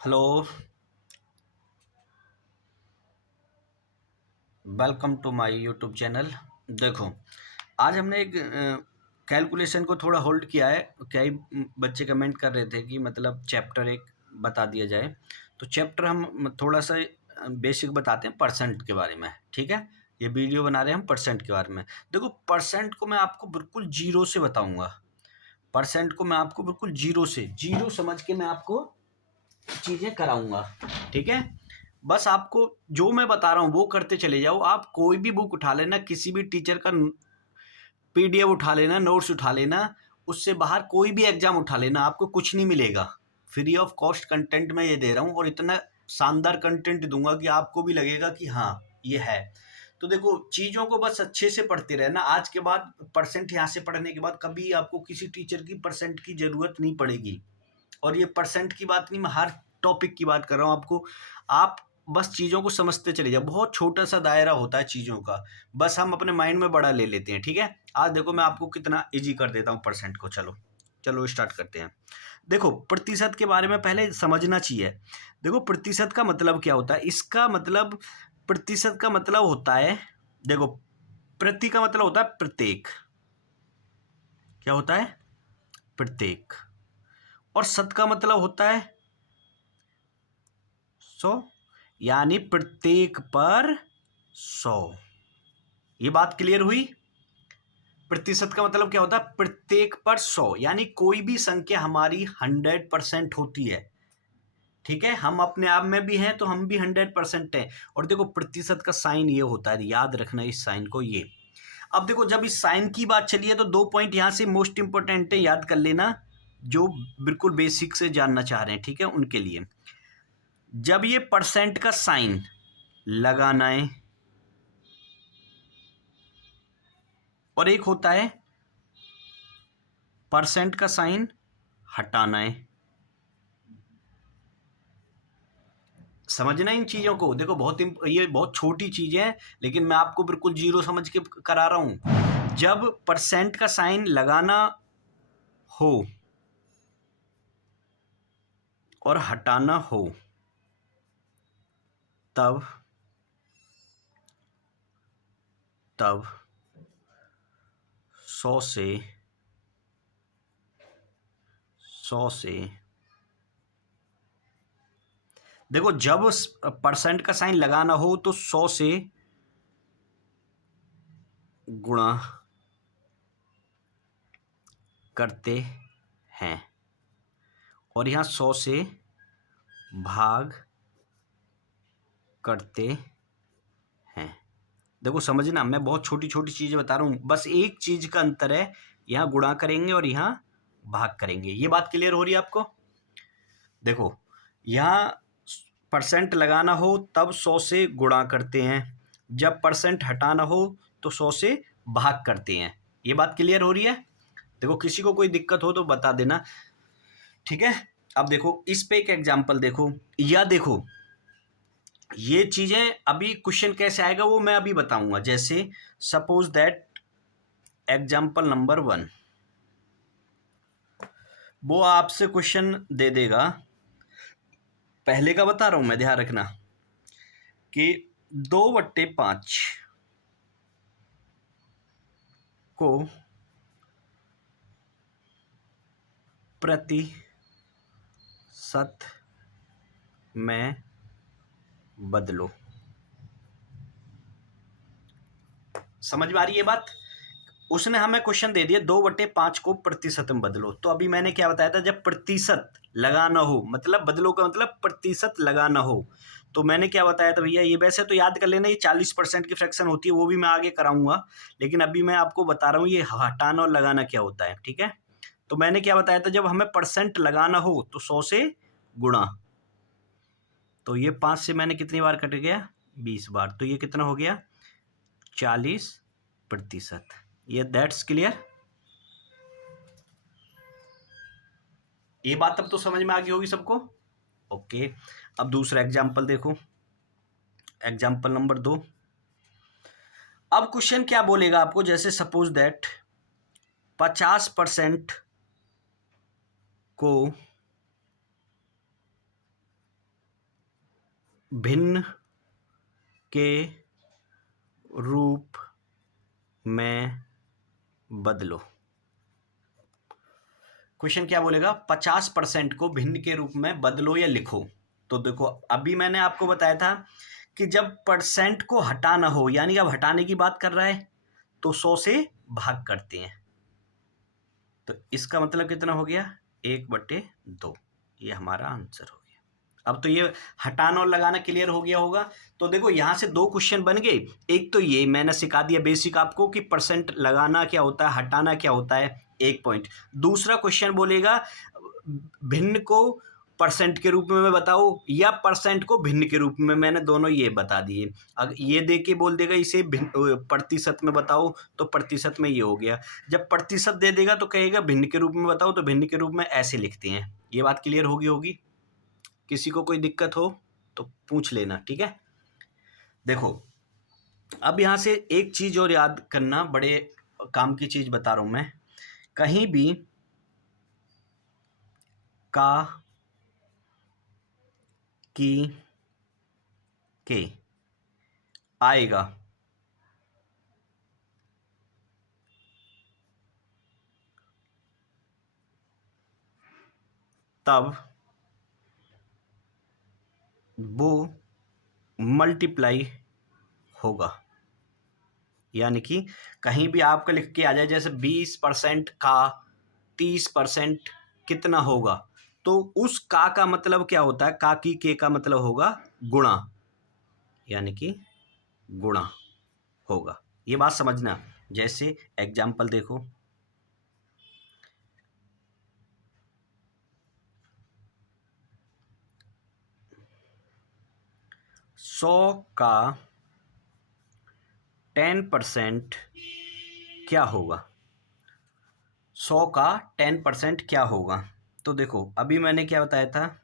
Hello. Welcome to my YouTube channel. देखो, आज हमने एक कैलकुलेशन को थोड़ा होल्ड किया है। कई बच्चे कमेंट कर रहे थे कि मतलब चैप्टर एक बता दिया जाए। तो चैप्टर हम थोड़ा सा बेसिक बताते हैं परसेंट के बारे में। ठीक है, ये वीडियो बना रहे हैं हम परसेंट के बारे में। देखो, परसेंट को मैं आपको बिल्कुल जीरो से बताऊंगा। परसेंट को मैं आपको बिल्कुल जीरो से, जीरो समझ के मैं आपको चीज़ें कराऊंगा। ठीक है, बस आपको जो मैं बता रहा हूँ वो करते चले जाओ। आप कोई भी बुक उठा लेना, किसी भी टीचर का पीडीएफ उठा लेना, नोट्स उठा लेना, उससे बाहर कोई भी एग्जाम उठा लेना, आपको कुछ नहीं मिलेगा। फ्री ऑफ कॉस्ट कंटेंट मैं ये दे रहा हूँ और इतना शानदार कंटेंट दूंगा कि आपको भी लगेगा कि हाँ ये है। तो देखो, चीज़ों को बस अच्छे से पढ़ते रहना। आज के बाद परसेंट यहाँ से पढ़ने के बाद कभी आपको किसी टीचर की परसेंट की ज़रूरत नहीं पड़ेगी। और ये परसेंट की बात नहीं, मैं हर टॉपिक की बात कर रहा हूँ आपको। आप बस चीज़ों को समझते चले जाओ। बहुत छोटा सा दायरा होता है चीज़ों का, बस हम अपने माइंड में बड़ा ले लेते हैं। ठीक है, आज देखो मैं आपको कितना इजी कर देता हूँ परसेंट को। चलो चलो स्टार्ट करते हैं। देखो, प्रतिशत के बारे में पहले समझना चाहिए। देखो, प्रतिशत का मतलब क्या होता है। इसका मतलब, प्रतिशत का मतलब होता है, देखो, प्रति का मतलब होता है प्रत्येक। क्या होता है? प्रत्येक। और शत का मतलब होता है 100, यानी प्रत्येक पर 100। ये बात क्लियर हुई? प्रतिशत का मतलब क्या होता है? प्रत्येक पर 100, यानी कोई भी संख्या हमारी 100% होती है। ठीक है, हम अपने आप में भी हैं तो हम भी 100% हैं। और देखो, प्रतिशत का साइन ये होता है, याद रखना इस साइन को। ये अब देखो, जब इस साइन की बात चली है तो 2 पॉइंट यहां से मोस्ट इंपोर्टेंट है, याद कर लेना, जो बिल्कुल बेसिक से जानना चाह रहे हैं। ठीक है, उनके लिए जब ये परसेंट का साइन लगाना है और एक होता है परसेंट का साइन हटाना है। समझना इन चीज़ों को। देखो, ये बहुत छोटी चीज़ें हैं, लेकिन मैं आपको बिल्कुल जीरो समझ के करा रहा हूँ। जब परसेंट का साइन लगाना हो और हटाना हो, तब तब 100 से देखो, जब परसेंट का साइन लगाना हो तो 100 से गुणा करते हैं और यहाँ 100 से भाग करते हैं। देखो, समझना, मैं बहुत छोटी छोटी चीज़ें बता रहा हूँ, बस एक चीज़ का अंतर है, यहाँ गुणा करेंगे और यहाँ भाग करेंगे। ये बात क्लियर हो रही है आपको? देखो, यहाँ परसेंट लगाना हो तब 100 से गुणा करते हैं, जब परसेंट हटाना हो तो 100 से भाग करते हैं। ये बात क्लियर हो रही है? देखो, किसी को कोई दिक्कत हो तो बता देना। ठीक है, अब देखो इस पे एक एग्जाम्पल देखो, या देखो, ये चीज़ें अभी क्वेश्चन कैसे आएगा वो मैं अभी बताऊंगा। जैसे सपोज दैट एग्जाम्पल नंबर 1, वो आपसे क्वेश्चन दे देगा। पहले का बता रहा हूं मैं, ध्यान रखना कि 2/5 को प्रतिशत में बदलो। समझ में आ रही है बात? उसने हमें क्वेश्चन दे दिया 2/5 को प्रतिशत में बदलो। तो अभी मैंने क्या बताया था, जब प्रतिशत लगाना हो, मतलब बदलो का मतलब प्रतिशत लगाना हो, तो मैंने क्या बताया था भैया? ये वैसे तो याद कर लेना, ये 40% की फ्रैक्शन होती है, वो भी मैं आगे कराऊंगा, लेकिन अभी मैं आपको बता रहा हूँ ये हटाना और लगाना क्या होता है। ठीक है, तो मैंने क्या बताया था, जब हमें परसेंट लगाना हो तो 100 से गुणा, तो ये 5 से मैंने कितनी बार कट गया? 20 बार, तो ये कितना हो गया? 40%। ये दैट्स क्लियर? ये बात अब तो समझ में आ गई होगी सबको। ओके, अब दूसरा एग्जाम्पल देखो, एग्जाम्पल नंबर 2। अब क्वेश्चन क्या बोलेगा आपको, जैसे सपोज दैट 50% को भिन्न के रूप में बदलो। क्वेश्चन क्या बोलेगा, 50% को भिन्न के रूप में बदलो या लिखो। तो देखो अभी मैंने आपको बताया था कि जब परसेंट को हटाना हो, यानी अब हटाने की बात कर रहा है, तो 100 से भाग करते हैं। तो इसका मतलब कितना हो गया, 1/2। ये हमारा आंसर हो गया। अब तो ये हटाना और लगाना क्लियर हो गया होगा। तो देखो यहाँ से 2 क्वेश्चन बन गए। एक तो ये मैंने सिखा दिया बेसिक आपको कि परसेंट लगाना क्या होता है, हटाना क्या होता है, 1 पॉइंट। दूसरा क्वेश्चन बोलेगा भिन्न को परसेंट के रूप में बताओ या परसेंट को भिन्न के रूप में, मैंने दोनों ये बता दिए। अगर ये दे के बोल देगा इसे प्रतिशत में बताओ, तो प्रतिशत में ये हो गया। जब प्रतिशत दे देगा तो कहेगा भिन्न के रूप में बताओ, तो भिन्न के रूप में ऐसे लिखते हैं। ये बात क्लियर होगी। किसी को कोई दिक्कत हो तो पूछ लेना, ठीक है। देखो अब यहाँ से एक चीज और याद करना, बड़े काम की चीज बता रहा हूं मैं। कहीं भी का, की, के आएगा तब वो मल्टीप्लाई होगा। यानी कि कहीं भी आपका लिख के आ जाए, जैसे 20% का 30% कितना होगा, तो उस का मतलब क्या होता है, का की के का मतलब होगा गुणा, यानी कि गुणा होगा। ये बात समझना। जैसे एग्जाम्पल देखो, 100 का 10% क्या होगा, 100 का 10% क्या होगा। तो देखो अभी मैंने क्या बताया था,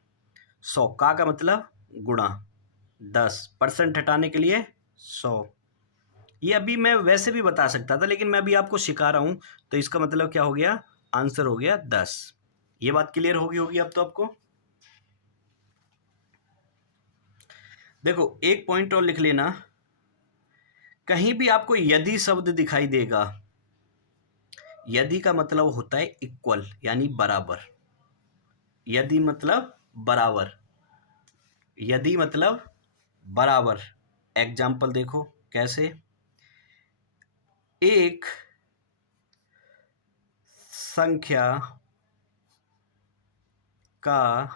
100 का मतलब गुणा 10%, हटाने के लिए 100। ये अभी मैं वैसे भी बता सकता था, लेकिन मैं अभी आपको सिखा रहा हूं, तो इसका मतलब क्या हो गया, आंसर हो गया 10। ये बात क्लियर होगी अब तो आपको। देखो एक पॉइंट और लिख लेना, कहीं भी आपको यदि शब्द दिखाई देगा, यदि का मतलब होता है इक्वल, यानी बराबर। यदि मतलब बराबर, यदि मतलब बराबर। एग्जाम्पल देखो कैसे, एक संख्या का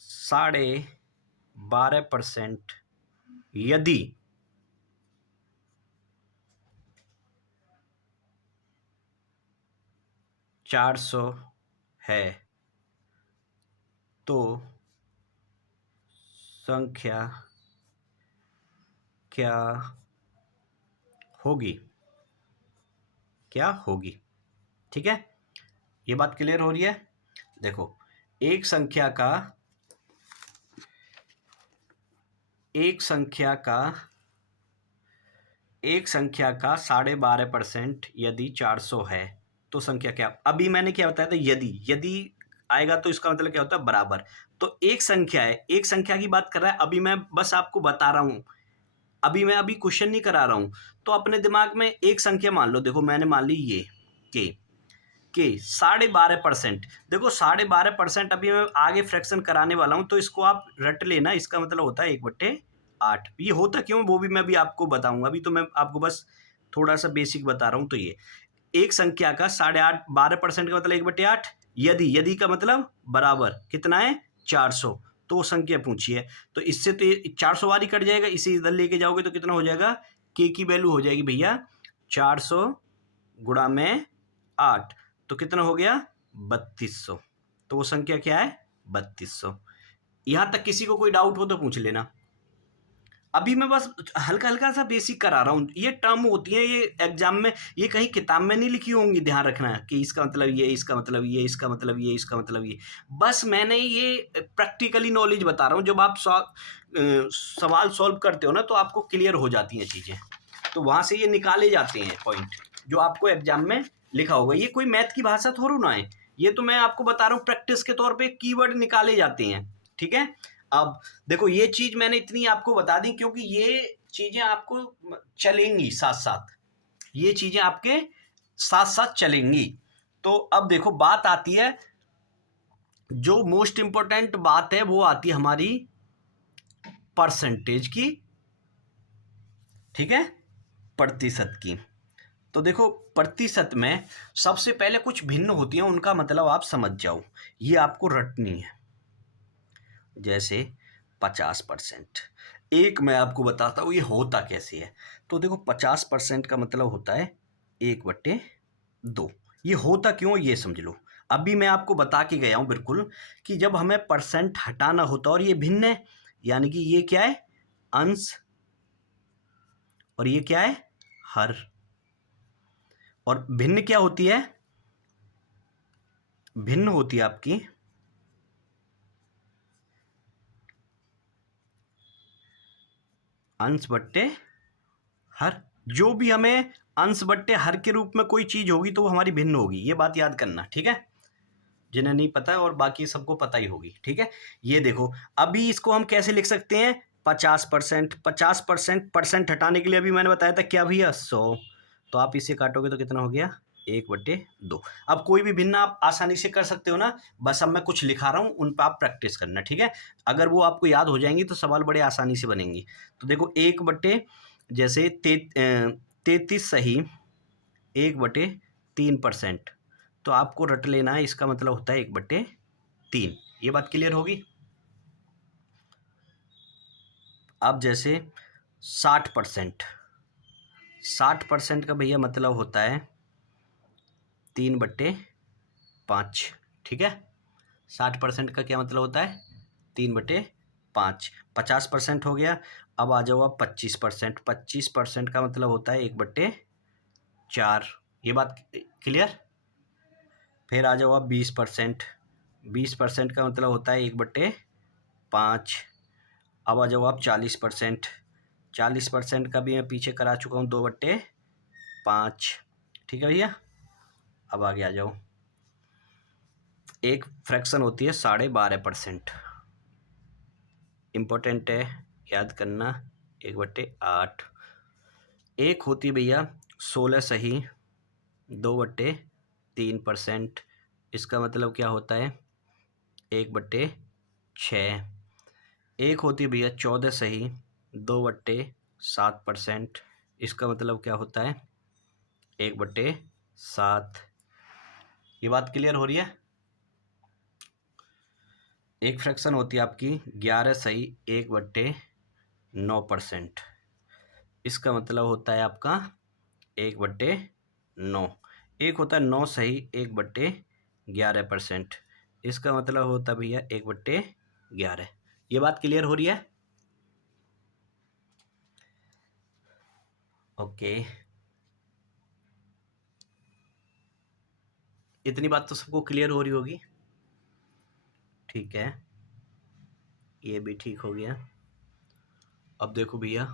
12.5% यदि 400 है, तो संख्या क्या होगी, क्या होगी। ठीक है, ये बात क्लियर हो रही है। देखो एक संख्या का 12.5% यदि 400 है, तो संख्या क्या। अभी मैंने क्या बताया था, यदि आएगा तो इसका मतलब क्या होता है, बराबर। तो एक संख्या है, एक संख्या की बात कर रहा है। अभी मैं बस आपको बता रहा हूं, अभी क्वेश्चन नहीं करा रहा हूं। तो अपने दिमाग में एक संख्या मान लो, देखो मैंने मान ली ये के 12.5%। देखो 12.5%, अभी मैं आगे फ्रैक्शन कराने वाला हूं, तो इसको आप रट लेना। इसका मतलब होता है 1/8। ये होता क्यों, वो भी मैं भी आपको बताऊंगा। अभी तो मैं आपको बस थोड़ा सा बेसिक बता रहा हूं। तो ये एक संख्या का 12.5% का मतलब 1/8। यदि का मतलब बराबर कितना है, 400। तो वो संख्या पूछी है, तो इससे तो ये 400 वाली कट जाएगा, इसे इधर लेके जाओगे तो कितना हो जाएगा, के की वैल्यू हो जाएगी भैया 400 गुणा में 8, तो कितना हो गया 3200। तो वो संख्या क्या है, 3200। यहां तक किसी को कोई डाउट हो तो पूछ लेना। अभी मैं बस हल्का हल्का सा बेसिक करा रहा हूँ। ये टर्म होती है, ये एग्जाम में, ये कहीं किताब में नहीं लिखी होंगी, ध्यान रखना कि इसका मतलब ये, इसका मतलब ये, इसका मतलब ये, इसका मतलब ये। बस मैंने ये प्रैक्टिकली नॉलेज बता रहा हूँ। जब आप सवाल सॉल्व करते हो ना, तो आपको क्लियर हो जाती हैं चीज़ें। तो वहाँ से ये निकाले जाते हैं पॉइंट, जो आपको एग्जाम में लिखा होगा। ये कोई मैथ की भाषा थोड़ी ना है, ये तो मैं आपको बता रहा हूँ प्रैक्टिस के तौर पे कीवर्ड निकाले जाते हैं। ठीक है। अब देखो ये चीज मैंने इतनी आपको बता दी क्योंकि ये चीजें आपको चलेंगी साथ साथ, ये चीजें आपके साथ साथ चलेंगी। तो अब देखो बात आती है, जो मोस्ट इंपॉर्टेंट बात है वो आती है हमारी परसेंटेज की, ठीक है, प्रतिशत की। तो देखो प्रतिशत में सबसे पहले कुछ भिन्न होती हैं, उनका मतलब आप समझ जाओ, ये आपको रटनी है। जैसे 50%, एक मैं आपको बताता हूँ ये होता कैसे है। तो देखो 50% का मतलब होता है 1/2। ये होता क्यों ये समझ लो। अभी मैं आपको बता के गया हूँ बिल्कुल कि जब हमें परसेंट हटाना होता है, और ये भिन्न है, यानी कि ये क्या है, अंश, और ये क्या है, हर। और भिन्न क्या होती है, भिन्न होती है आपकी अंश बट्टे हर। जो भी हमें अंश बट्टे हर के रूप में कोई चीज होगी तो वो हमारी भिन्न होगी, ये बात याद करना, ठीक है। जिन्हें नहीं पता है और बाकी सबको पता ही होगी, ठीक है। ये देखो अभी इसको हम कैसे लिख सकते हैं, 50%, 50% परसेंट हटाने के लिए अभी मैंने बताया था क्या भैया, 100। तो आप इसे काटोगे तो कितना हो गया, 1/2। अब कोई भी भिन्न आप आसानी से कर सकते हो ना, बस अब मैं कुछ लिखा रहा हूँ उन पर आप प्रैक्टिस करना, ठीक है। अगर वो आपको याद हो जाएंगी तो सवाल बड़े आसानी से बनेंगी। तो देखो 1/, जैसे 33 सही 1/3%, तो आपको रट लेना है, इसका मतलब होता है 1/3। ये बात क्लियर होगी। अब जैसे 60%, 60% का भैया मतलब होता है 3/5, ठीक है। 60% का क्या मतलब होता है, 3/5। 50% हो गया। अब आ जाओ आप 25%, 25% का मतलब होता है 1/4। ये बात क्लियर। फिर आ जाओ आप 20%, 20% का मतलब होता है 1/5। अब आ जाओ आप 40%, 40% का भी मैं पीछे करा चुका हूँ 2/5, ठीक है भैया। अब आगे आ जाओ, एक फ्रैक्शन होती है 12.5%, इम्पोर्टेंट है याद करना, 1/8। एक होती भैया 16 सही 2/3%, इसका मतलब क्या होता है, 1/6। एक होती है भैया 14 सही 2/7%, इसका मतलब क्या होता है, 1/7। ये बात क्लियर हो रही है। एक फ्रैक्शन होती है आपकी 11 सही 1/9%, इसका मतलब होता है आपका 1/9। एक होता है 9 सही 1/11%, इसका मतलब होता है भैया 1/11। ये बात क्लियर हो रही है। ओके, इतनी बात तो सबको क्लियर हो रही होगी, ठीक है। ये भी ठीक हो गया। अब देखो भैया,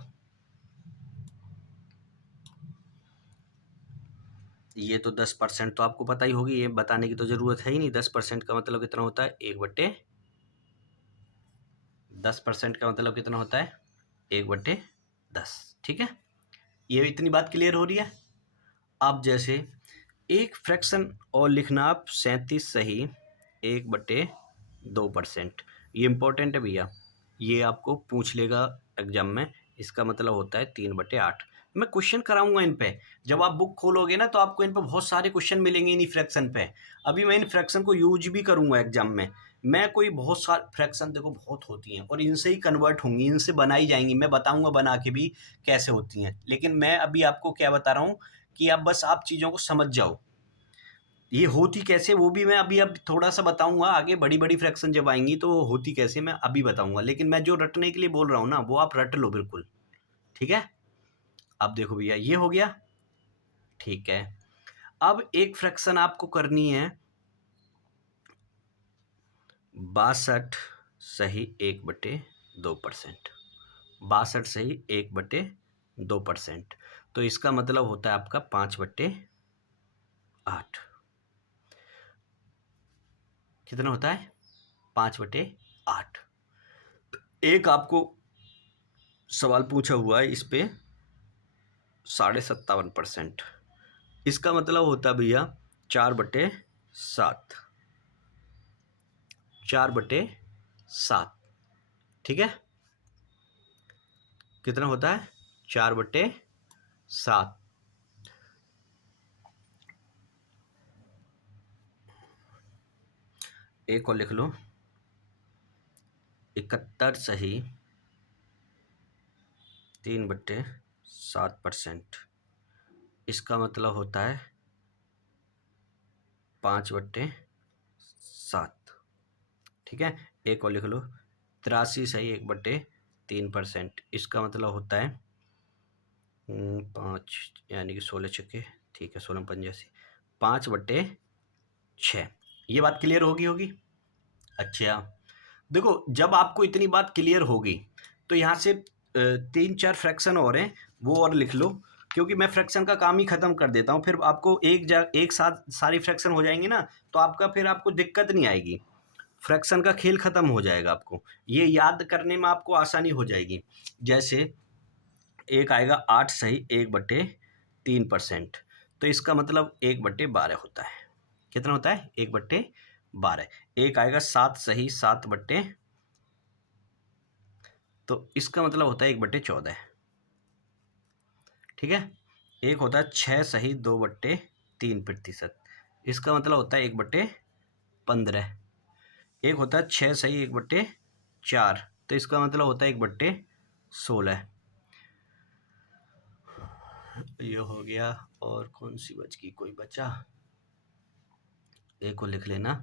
ये तो 10% तो आपको पता ही होगी, ये बताने की तो जरूरत है ही नहीं। 10% का मतलब कितना होता है, 10% का मतलब कितना होता है, 1/10, ठीक है। ये इतनी बात क्लियर हो रही है। अब जैसे एक फ्रैक्शन और लिखना आप 37 सही 1/2%, ये इंपॉर्टेंट है भैया, ये आपको पूछ लेगा एग्जाम में। इसका मतलब होता है 3/8। मैं क्वेश्चन कराऊंगा इन पे, जब आप बुक खोलोगे ना तो आपको इन पे बहुत सारे क्वेश्चन मिलेंगे इन फ्रैक्शन पे। अभी मैं इन फ्रैक्शन को यूज भी करूंगा एग्जाम में। मैं कोई बहुत सारे फ्रैक्शन देखो बहुत होती हैं और इनसे ही कन्वर्ट होंगी, इनसे बनाई जाएंगी, मैं बताऊंगा बना के भी कैसे होती हैं। लेकिन मैं अभी आपको क्या बता रहा हूँ कि अब बस आप चीज़ों को समझ जाओ, ये होती कैसे वो भी मैं अभी अब थोड़ा सा बताऊंगा। आगे बड़ी बड़ी फ्रैक्शन जब आएंगी तो वो होती कैसे मैं अभी बताऊंगा, लेकिन मैं जो रटने के लिए बोल रहा हूँ ना वो आप रट लो बिल्कुल, ठीक है। अब देखो भैया ये हो गया, ठीक है। अब एक फ्रैक्शन आपको करनी है 62 सही 1/2%, 62 सही 1/2%, तो इसका मतलब होता है आपका 5/8। कितना होता है, 5/8। एक आपको सवाल पूछा हुआ है इस पे 57.5%। इसका मतलब होता है भैया 4/7, 4/7। ठीक है, कितना होता है 4/7। एक और लिख लो 71 सही 3/7%। इसका मतलब होता है 5/7। ठीक है, एक और लिख लो 83 सही 1/3%। इसका मतलब होता है 5 यानी कि 16 छक्के, ठीक है 16 × 5 5/6। ये बात क्लियर होगी। अच्छा, देखो जब आपको इतनी बात क्लियर होगी तो यहाँ से 3-4 फ्रैक्शन और हैं, वो और लिख लो, क्योंकि मैं फ्रैक्शन का काम ही खत्म कर देता हूँ। फिर आपको एक साथ सारी फ्रैक्शन हो जाएंगी ना, तो आपको दिक्कत नहीं आएगी। फ्रैक्शन का खेल खत्म हो जाएगा, आपको ये याद करने में आपको आसानी हो जाएगी। जैसे एक आएगा 8 सही 1/3%, तो इसका मतलब 1/12 होता है। कितना होता है 1/12। एक आएगा 7 सही 7/, तो इसका मतलब होता है 1/14। ठीक है, एक होता है 6 सही 2/3%। इसका मतलब होता है 1/15। एक होता है 6 सही 1/4, तो इसका मतलब होता है 1/16। ये हो गया। और कौन सी बच गई, कोई बचा? एक को लिख लेना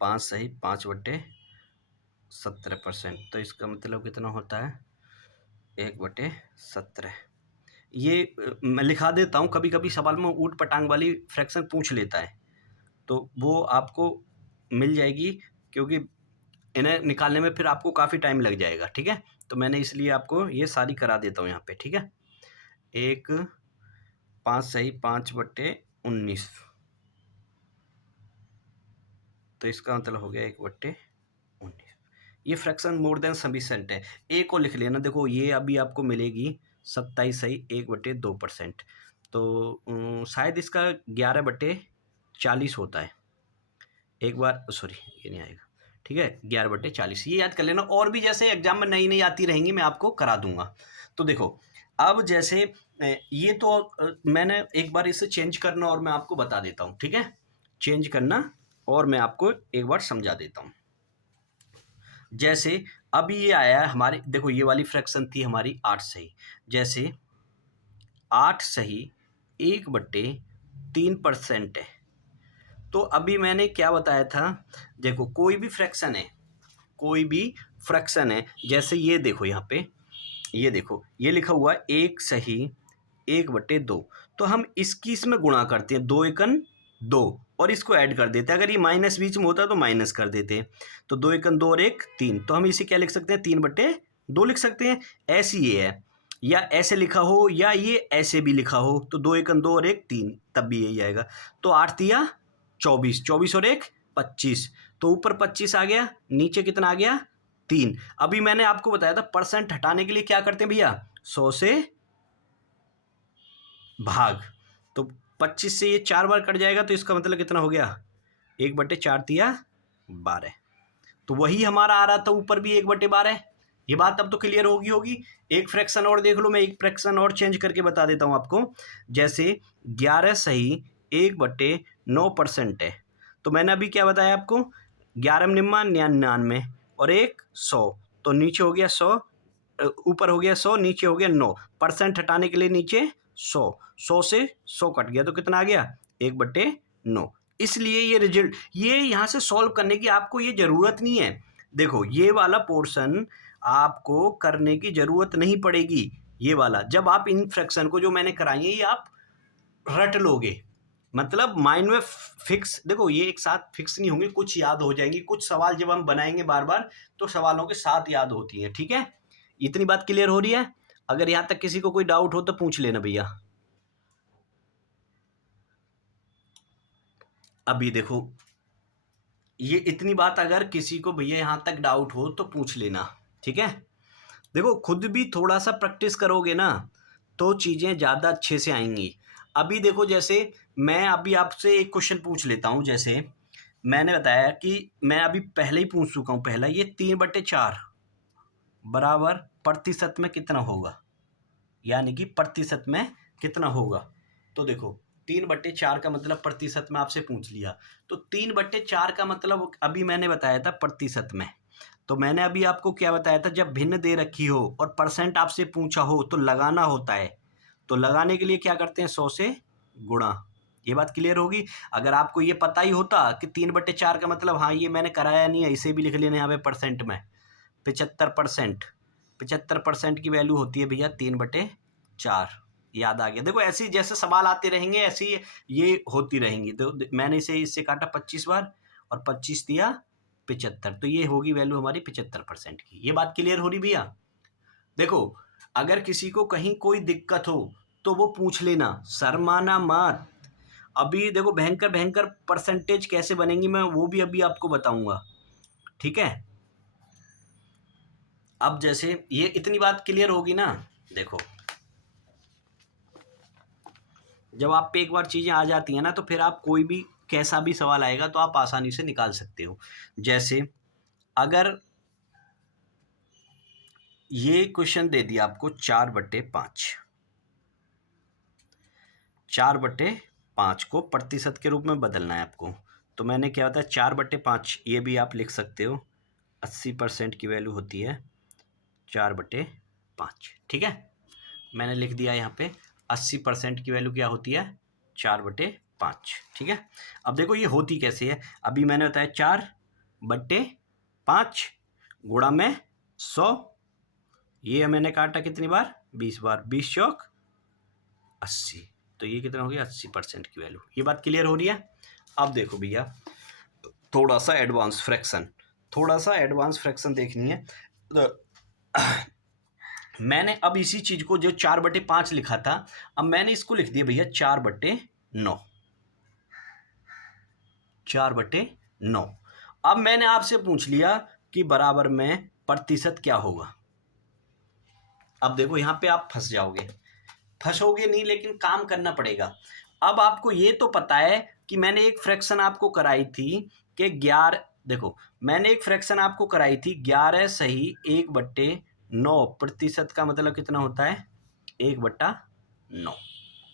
5 सही 5/17%, तो इसका मतलब कितना होता है 1/17। ये मैं लिखा देता हूँ, कभी कभी सवाल में ऊट पटांग वाली फ्रैक्शन पूछ लेता है, तो वो आपको मिल जाएगी, क्योंकि इन्हें निकालने में फिर आपको काफ़ी टाइम लग जाएगा। ठीक है, तो मैंने इसलिए आपको ये सारी करा देता हूँ यहाँ पे। ठीक है, एक 5 सही 5/19, तो इसका मतलब हो गया 1/19। ये फ्रैक्शन मोर देन सफिशिएंट है। एक और लिख लेना, देखो ये अभी आपको मिलेगी 27 सही 1/2%, तो शायद इसका 11/40 होता है। एक बार सॉरी, ये नहीं आएगा। ठीक है, 11/40 ये याद कर लेना। और भी जैसे एग्जाम में नई नई आती रहेंगी, मैं आपको करा दूंगा। तो देखो अब जैसे ये तो मैंने एक बार इसे चेंज करना और मैं आपको बता देता हूँ। ठीक है, चेंज करना और मैं आपको एक बार समझा देता हूँ। जैसे अभी ये आया है हमारे, देखो ये वाली फ्रैक्शन थी हमारी 8 सही। जैसे 8 सही 1/3% है, तो अभी मैंने क्या बताया था, देखो कोई भी फ्रैक्शन है, कोई भी फ्रैक्शन है, जैसे ये देखो यहाँ पे, ये देखो ये लिखा हुआ है 1 सही 1/2, तो हम इसकी इसमें गुणा करते हैं, 2 एकन 2, और इसको ऐड कर देते हैं। अगर ये माइनस बीच में होता तो माइनस कर देते हैं, तो 2 एकन 2 और 1 3, तो हम इसे क्या लिख सकते हैं 3/2 लिख सकते हैं। ऐसी ये है, या ऐसे लिखा हो या ये ऐसे भी लिखा हो, तो 2 एकन 2 और 1 3, तब भी यही आएगा। तो 8 तिया 24, 24 और 1 25, तो ऊपर 25 आ गया, नीचे कितना आ गया 3। अभी मैंने आपको बताया था परसेंट हटाने के लिए क्या करते हैं भैया, 100 से भाग, तो 25 से ये 4 बार कट जाएगा, तो इसका मतलब कितना हो गया 1/4 तिया 12। तो वही हमारा आ रहा था ऊपर भी 1/12। ये बात अब तो क्लियर होगी। एक फ्रैक्शन और देख लो, मैं एक फ्रैक्शन और चेंज करके बता देता हूँ आपको। जैसे 11 सही 1/9% है, तो मैंने अभी क्या बताया आपको, 11 निम्मा 99 और 1 100, तो नीचे हो गया 100, ऊपर हो गया 100, नीचे हो गया 9, परसेंट हटाने के लिए नीचे 100, 100 से 100 कट गया, तो कितना आ गया 1/9। इसलिए ये रिजल्ट, ये यहाँ से सॉल्व करने की आपको ये ज़रूरत नहीं है। देखो ये वाला पोर्शन आपको करने की ज़रूरत नहीं पड़ेगी। ये वाला जब आप इन फ्रैक्शन को जो मैंने कराई है ये आप रट लोगे, मतलब माइंड में फिक्स, देखो ये एक साथ फिक्स नहीं होंगे, कुछ याद हो जाएंगी, कुछ सवाल जब हम बनाएंगे बार बार तो सवालों के साथ याद होती हैं। ठीक है, इतनी बात क्लियर हो रही है? अगर यहाँ तक किसी को कोई डाउट हो तो पूछ लेना भैया। अभी देखो ये इतनी बात, अगर किसी को भैया यहाँ तक डाउट हो तो पूछ लेना। ठीक है, देखो खुद भी थोड़ा सा प्रैक्टिस करोगे ना तो चीज़ें ज़्यादा अच्छे से आएंगी। अभी देखो जैसे मैं अभी आपसे एक क्वेश्चन पूछ लेता हूँ, जैसे मैंने बताया कि मैं अभी पहले ही पूछ चुका हूँ, पहला ये 3/4 बराबर प्रतिशत में कितना होगा, यानी कि प्रतिशत में कितना होगा। तो देखो 3/4 का मतलब प्रतिशत में आपसे पूछ लिया, तो 3/4 का मतलब अभी मैंने बताया था प्रतिशत में। तो मैंने अभी आपको क्या बताया था, जब भिन्न दे रखी हो और परसेंट आपसे पूछा हो तो लगाना होता है। तो लगाने के लिए क्या करते हैं, 100 से गुणा। ये बात क्लियर होगी। अगर आपको ये पता ही होता कि 3/4 का मतलब, हाँ ये मैंने कराया नहीं है, इसे भी लिख लेना यहाँ पे परसेंट में, 75%। 75% की वैल्यू होती है भैया 3/4। याद आ गया। देखो ऐसे ही जैसे सवाल आते रहेंगे ऐसे ही ये होती रहेंगी। तो मैंने इसे इससे काटा 25 बार और 25 दिया 75, तो ये होगी वैल्यू हमारी 75% की। ये बात क्लियर हो रही भैया। देखो अगर किसी को कहीं कोई दिक्कत हो तो वो पूछ लेना, शर्माना मत। अभी देखो भयंकर भयंकर परसेंटेज कैसे बनेंगी मैं वो भी अभी आपको बताऊंगा, ठीक है। अब जैसे ये इतनी बात क्लियर होगी ना, देखो जब आप पे एक बार चीज़ें आ जाती हैं ना तो फिर आप कोई भी कैसा भी सवाल आएगा तो आप आसानी से निकाल सकते हो। जैसे अगर ये क्वेश्चन दे दिया आपको 4/5, 4/5 को प्रतिशत के रूप में बदलना है आपको। तो मैंने क्या बताया, 4/5 ये भी आप लिख सकते हो, 80% की वैल्यू होती है 4/5, ठीक है। मैंने लिख दिया यहाँ पे 80% की वैल्यू क्या होती है 4/5, ठीक है। अब देखो ये होती कैसे है, अभी मैंने बताया 4/5 गुणा में 100, ये मैंने काटा कितनी बार 20 बार, 20 चौक 80, तो ये कितना हो गया 80% की वैल्यू। ये बात क्लियर हो रही है। अब देखो भैया थोड़ा सा एडवांस फ्रैक्शन, देखनी है। तो मैंने अब इसी चीज को जो 4/5 लिखा था, अब मैंने इसको लिख दिया भैया 4/9, 4/9। अब मैंने आपसे पूछ लिया कि बराबर में प्रतिशत क्या होगा। अब देखो यहां पे आप फंसोगे नहीं, लेकिन काम करना पड़ेगा। अब आपको ये तो पता है कि मैंने एक फ्रैक्शन आपको कराई थी कि 11, देखो मैंने एक फ्रैक्शन आपको कराई थी 11 सही 1/9, प्रतिशत का मतलब कितना होता है 1/9।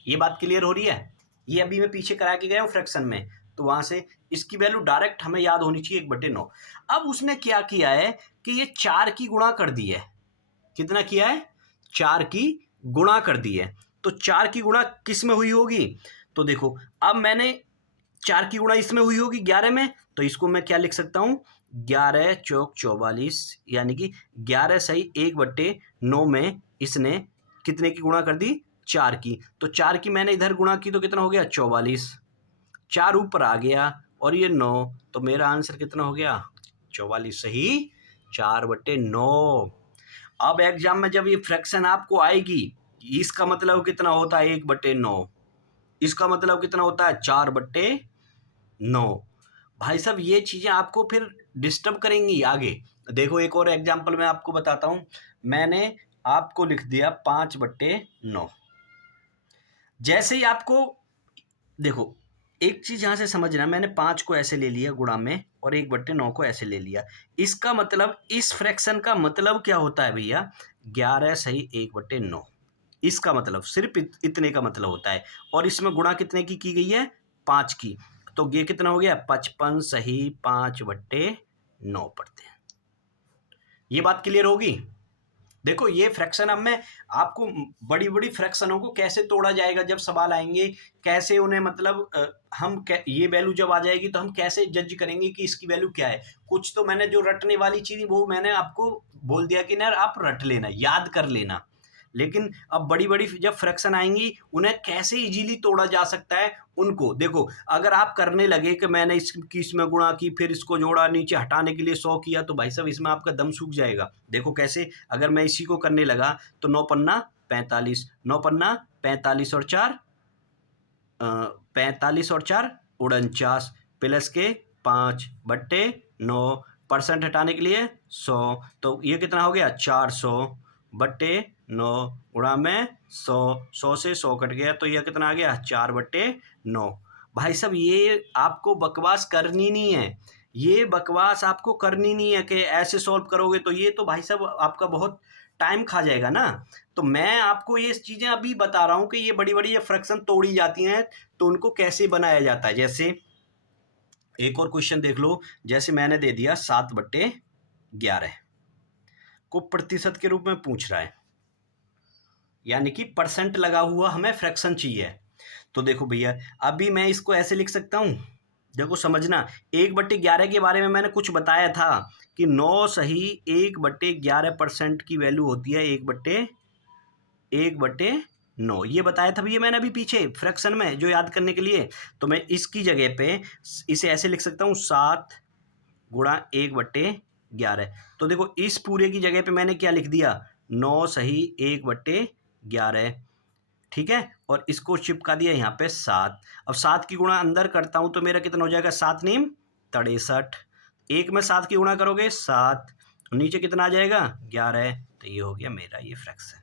ये बात क्लियर हो रही है। ये अभी मैं पीछे करा के गया हूँ फ्रैक्शन में, तो वहां से इसकी वैल्यू डायरेक्ट हमें याद होनी चाहिए 1/9। अब उसने क्या किया है कि ये 4 की गुणा कर दी है, कितना किया है 4 की गुणा कर दी है। तो 4 की गुणा किस में हुई होगी, तो देखो अब मैंने 4 की गुणा इसमें हुई होगी 11 में, तो इसको मैं क्या लिख सकता हूं 11 चौक 44, यानी कि 11 सही 1/9 में इसने कितने की गुणा कर दी 4 की। तो 4 की मैंने इधर गुणा की तो कितना हो गया 44, 4 ऊपर आ गया और ये 9, तो मेरा आंसर कितना हो गया 44 सही 4/9। अब एग्जाम में जब ये फ्रैक्शन आपको आएगी, इसका मतलब कितना होता है 1/9, इसका मतलब कितना होता है 4/9। भाई साहब ये चीजें आपको फिर डिस्टर्ब करेंगी आगे। देखो एक और एग्जाम्पल मैं आपको बताता हूं, मैंने आपको लिख दिया 5/9। जैसे ही आपको देखो एक चीज यहां से समझना, मैंने 5 को ऐसे ले लिया गुणा में और 1/9 को ऐसे ले लिया, इसका मतलब इस फ्रैक्शन का मतलब क्या होता है भैया 11 सही 1/9, इसका मतलब सिर्फ इतने का मतलब होता है। और इसमें गुणा कितने की गई है 5 की, तो ये कितना हो गया 55 सही 5/9 पढ़ते हैं। ये बात क्लियर होगी। देखो ये फ्रैक्शन, अब मैं आपको बड़ी बड़ी फ्रैक्शनों को कैसे तोड़ा जाएगा जब सवाल आएंगे, कैसे उन्हें मतलब ये वैल्यू जब आ जाएगी तो हम कैसे जज करेंगे कि इसकी वैल्यू क्या है। कुछ तो मैंने जो रटने वाली चीज वो मैंने आपको बोल दिया कि ना आप रट लेना, याद कर लेना, लेकिन अब बड़ी बड़ी जब फ्रैक्शन आएंगी उन्हें कैसे इजीली तोड़ा जा सकता है उनको देखो। अगर आप करने लगे कि मैंने इसमें गुणा की फिर इसको जोड़ा नीचे हटाने के लिए 100 किया, तो भाई साहब इसमें आपका दम सूख जाएगा। देखो कैसे, अगर मैं इसी को करने लगा तो 9 पन्ना 45, 9 पन्ना 45 और 4 45 और 4 49 प्लस के 5/9, परसेंट हटाने के लिए 100, तो ये कितना हो गया 400। बट्टे 9 गुणा में 100, 100 से 100 कट गया तो यह कितना आ गया 4/9। भाई साहब ये आपको बकवास करनी नहीं है, ये बकवास आपको करनी नहीं है कि ऐसे सॉल्व करोगे तो ये तो भाई साहब आपका बहुत टाइम खा जाएगा ना। तो मैं आपको ये चीज़ें अभी बता रहा हूँ कि ये बड़ी बड़ी ये फ्रैक्शन तोड़ी जाती हैं तो उनको कैसे बनाया जाता है। जैसे एक और क्वेश्चन देख लो, जैसे मैंने दे दिया 7/11 को प्रतिशत के रूप में पूछ रहा है, यानी कि परसेंट लगा हुआ हमें फ्रैक्शन चाहिए। तो देखो भैया अभी मैं इसको ऐसे लिख सकता हूँ, देखो समझना 1/11 के बारे में मैंने कुछ बताया था कि 9 सही 1/11% की वैल्यू होती है 1/9, ये बताया था भैया मैंने अभी पीछे फ्रैक्शन में जो याद करने के लिए। तो मैं इसकी जगह पे इसे ऐसे लिख सकता हूँ 7 गुणा 1/11। तो देखो इस पूरे की जगह पे मैंने क्या लिख दिया 9 सही 1/11, ठीक है, और इसको चिपका दिया यहाँ पे 7। अब 7 की गुणा अंदर करता हूँ तो मेरा कितना हो जाएगा 7 नीम 63, एक में 7 की गुणा करोगे 7, नीचे कितना आ जाएगा 11। तो ये हो गया मेरा ये फ्रैक्शन।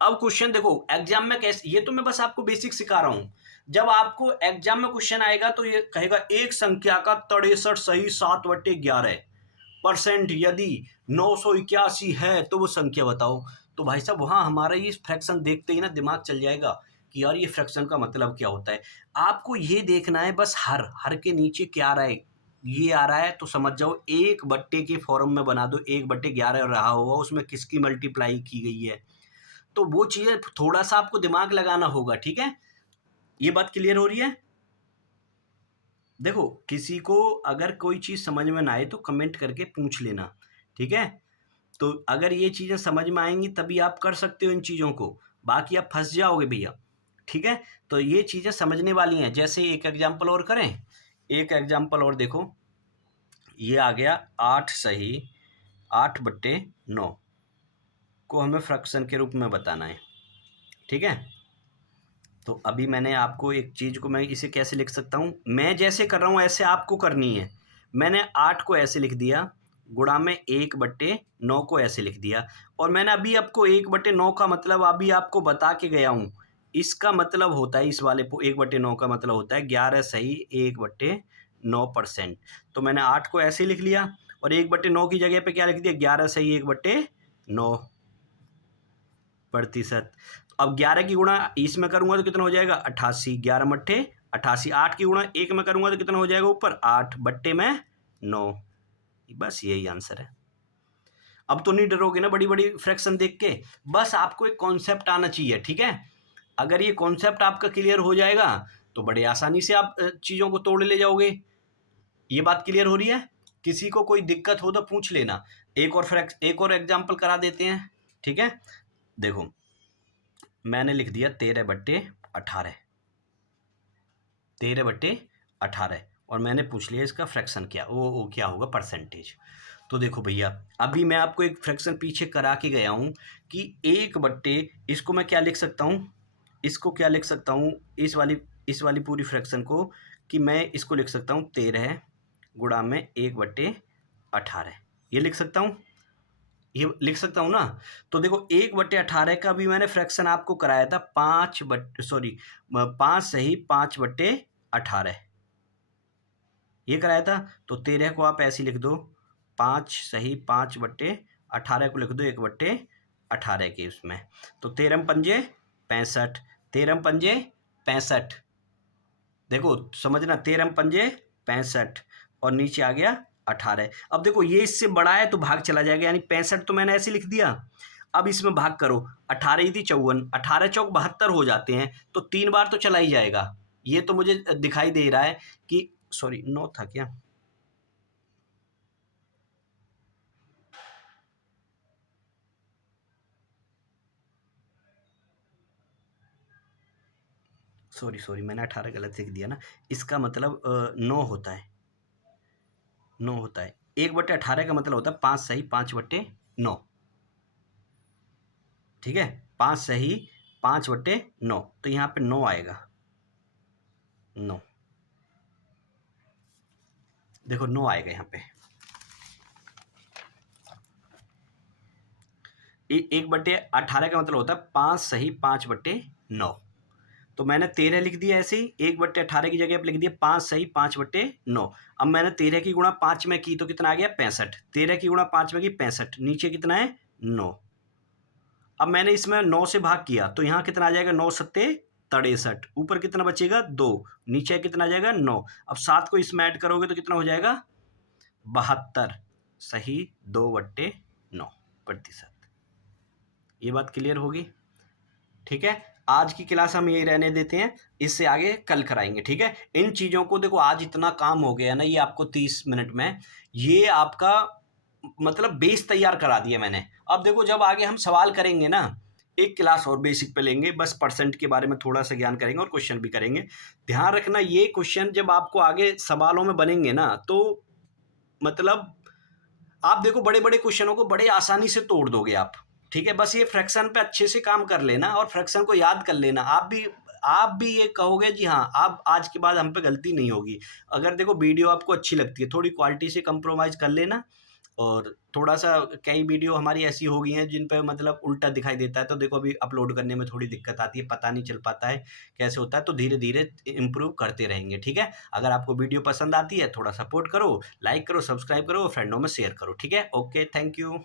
अब क्वेश्चन देखो एग्जाम में कैसे, ये तो मैं बस आपको बेसिक सिखा रहा हूं, जब आपको एग्जाम में क्वेश्चन आएगा तो ये कहेगा एक संख्या का 63 सही 7/11% यदि 981 है तो वो संख्या बताओ। तो भाई साहब वहां हमारा ये फ्रैक्शन देखते ही ना दिमाग चल जाएगा कि यार ये फ्रैक्शन का मतलब क्या होता है। आपको ये देखना है बस हर हर के नीचे क्या आ रहा है, ये आ रहा है तो समझ जाओ 1/, के फॉर्म में बना दो 1/11 रहा होगा उसमें किसकी मल्टीप्लाई की गई है। तो वो चीज़ें थोड़ा सा आपको दिमाग लगाना होगा, ठीक है। ये बात क्लियर हो रही है। देखो किसी को अगर कोई चीज़ समझ में ना आए तो कमेंट करके पूछ लेना, ठीक है। तो अगर ये चीज़ें समझ में आएंगी तभी आप कर सकते हो इन चीज़ों को, बाकी आप फंस जाओगे भैया, ठीक है। तो ये चीज़ें समझने वाली हैं। जैसे एक एग्जाम्पल और करें, एक एग्जाम्पल और देखो, ये आ गया 8 सही 8/9 को हमें फ्रैक्शन के रूप में बताना है, ठीक है। तो अभी मैंने आपको एक चीज़ को मैं इसे कैसे लिख सकता हूँ, मैं जैसे कर रहा हूँ ऐसे आपको करनी है। मैंने 8 को ऐसे लिख दिया गुणा में 1/9 को ऐसे लिख दिया, और मैंने अभी आपको 1/9 का मतलब अभी आपको बता के गया हूँ। इसका मतलब होता है इस वाले 1/9 का मतलब होता है 11 सही 1/9%। तो मैंने 8 को ऐसे लिख लिया और 1/9 की जगह पे क्या लिख दिया 11 सही 1/9%। अब 11 की गुणा इसमें करूंगा तो कितना हो जाएगा 88, 11×8 88, 8 की गुणा एक में करूंगा तो कितना हो जाएगा ऊपर 8/9। बस यही आंसर है। अब तो नहीं डरोगे ना बड़ी बड़ी फ्रैक्शन देख के, बस आपको एक कॉन्सेप्ट आना चाहिए, ठीक है। अगर ये कॉन्सेप्ट आपका क्लियर हो जाएगा तो बड़े आसानी से आप चीज़ों को तोड़ ले जाओगे। ये बात क्लियर हो रही है। किसी को कोई दिक्कत हो तो पूछ लेना। एक और एग्जाम्पल करा देते हैं, ठीक है। देखो मैंने लिख दिया 13/18, 13/18, और मैंने पूछ लिया इसका फ्रैक्शन क्या वो क्या होगा परसेंटेज। तो देखो भैया अभी मैं आपको एक फ्रैक्शन पीछे करा के गया हूँ कि 1/, इसको मैं क्या लिख सकता हूँ, इसको क्या लिख सकता हूँ, इस वाली पूरी फ्रैक्शन को कि मैं इसको लिख सकता हूँ 13 गुणा में 1/18, ये लिख सकता हूँ, ये लिख सकता हूँ ना। तो देखो 1/18 का भी मैंने फ्रैक्शन आपको कराया था 5 सही 5/18, ये कराया था। तो 13 को आप ऐसे लिख दो 5 सही 5/18 को लिख दो 1/18 के उसमें। तो 13×5 = 65, 13×5 = 65, देखो समझना 13×5 = 65 और नीचे आ गया 18। अब देखो ये इससे बड़ा है तो भाग चला जाएगा, यानी 65 तो मैंने ऐसे लिख दिया। अब इसमें भाग करो 18 ही थी 54, 18 चौक 72 हो जाते हैं तो 3 बार तो चला ही जाएगा। ये तो मुझे दिखाई दे रहा है कि सॉरी 9 था क्या, सॉरी मैंने 18 गलत लिख दिया ना। इसका मतलब 9 होता है, 9 होता है। 1/18 का मतलब होता है 5 सही 5/9, ठीक है। 5 सही 5/9, तो यहाँ पे 9 आएगा, 9, देखो 9 आएगा यहाँ पे। 1/18 का मतलब होता है 5 सही 5/9। तो मैंने 13 लिख दिया ऐसे ही, 1/18 की जगह पे लिख दिया 5 सही 5/9। अब मैंने 13 की गुणा 5 में की तो कितना आ गया 65। 13 की गुणा 5 में की 65, नीचे कितना है 9। अब मैंने इसमें 9 से भाग किया तो यहाँ कितना आ जाएगा 9 सत्ते 63, ऊपर कितना बचेगा 2, नीचे कितना आ जाएगा 9। अब 7 को इसमें ऐड करोगे तो कितना हो जाएगा 72 सही 2/9%। ये बात क्लियर होगी? ठीक है, आज की क्लास हम यही रहने देते हैं, इससे आगे कल कराएंगे। ठीक है, इन चीज़ों को देखो, आज इतना काम हो गया ना, ये आपको 30 मिनट में ये आपका मतलब बेस तैयार करा दिया मैंने। अब देखो जब आगे हम सवाल करेंगे ना, एक क्लास और बेसिक पे लेंगे, बस परसेंट के बारे में थोड़ा सा ज्ञान करेंगे और क्वेश्चन भी करेंगे। ध्यान रखना, ये क्वेश्चन जब आपको आगे सवालों में बनेंगे ना, तो मतलब आप देखो बड़े बड़े क्वेश्चनों को बड़े आसानी से तोड़ दोगे आप। ठीक है, बस ये फ्रैक्शन पे अच्छे से काम कर लेना और फ्रैक्शन को याद कर लेना। आप भी ये कहोगे जी हाँ, अब आज के बाद हम पे गलती नहीं होगी। अगर देखो वीडियो आपको अच्छी लगती है, थोड़ी क्वालिटी से कंप्रोमाइज़ कर लेना। और थोड़ा-सा कई वीडियो हमारी ऐसी हो गई हैं जिन पे मतलब उल्टा दिखाई देता है, तो देखो अभी अपलोड करने में थोड़ी दिक्कत आती है, पता नहीं चल पाता है कैसे होता है, तो धीरे-धीरे इम्प्रूव करते रहेंगे। ठीक है? अगर आपको वीडियो पसंद आती है, थोड़ा सपोर्ट करो, लाइक करो, सब्सक्राइब करो और फ्रेंडों में शेयर करो। ठीक है? Okay, thank you.